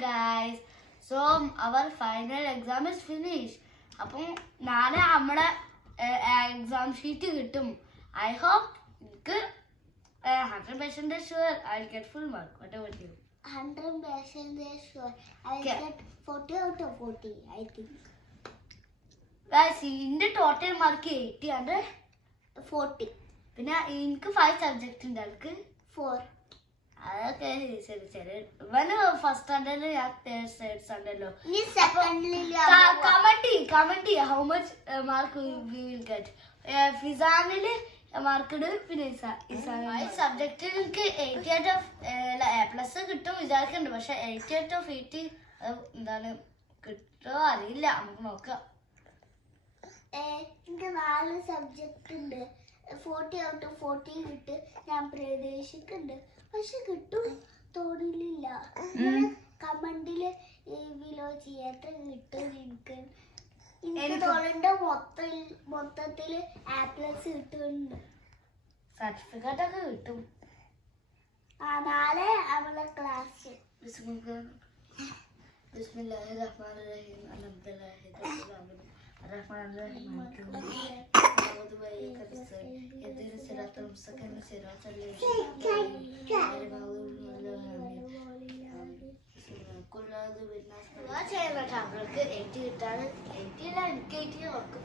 guys. So our final exam is finished. അപ്പം നാളെ നമ്മുടെ എക്സാം ഷീറ്റ് കിട്ടും. I hope എനിക്ക് 100% sure I'll get full mark. What about you? 100% sure I'll get 40 out of 40, I think. Guys, ഇതിന്റെ total mark 80 ആണ്. 40. പിന്നെ എനിക്ക് 5 subject ഉണ്ട്. എനിക്ക് 4. അതൊക്കെ ശരി ഇവന് ഫസ്റ്റ് സ്റ്റാൻഡേർഡിൽ ഞാൻ തേർഡ് സ്റ്റാൻഡേർഡിലോ കമന്റ് ചെയ്യ how much mark we will get. ഫിസാനില് മാർക്ക് ഇട്. പിന്നെ സബ്ജക്റ്റിൽ എനിക്ക് 80 ഔട്ട് ഓഫ് A+ കിട്ടും വിചാരിക്കുന്നുണ്ട്. പക്ഷെ 80 ഔട്ട് ഓഫ് 80 എന്താണ് കിട്ടോ അറിയില്ല. നമുക്ക് നോക്കാം. എനിക്ക് 4 സബ്ജക്റ്റ് ഉണ്ട്. 40 ഔട്ട് ഓഫ് 40 കിട്ടും ഞാൻ പ്രതീക്ഷിക്കുന്നുണ്ട്. പക്ഷെ കിട്ടും തോന്നിയില്ല. കമന്റില് വിലോ ചെയ്യാത്ത കിട്ടും. എനിക്ക് തോന്നുന്നുണ്ട് മൊത്തത്തില് A+ കിട്ടുന്നുണ്ട്. സർട്ടിഫിക്കറ്റ് ഒക്കെ കിട്ടും. നാളെ അവളെ ക്ലാസ്. ബിസ്മില്ലാഹിർറഹ്മാനിർറഹീം അൽഹംദുലില്ലാഹി റഹ്മാനിർറഹീം ചെയ്യണം. അവൾക്ക് 80 കിട്ടാണ്. 80 അല്ല, എനിക്ക് 80 ഉറപ്പ്.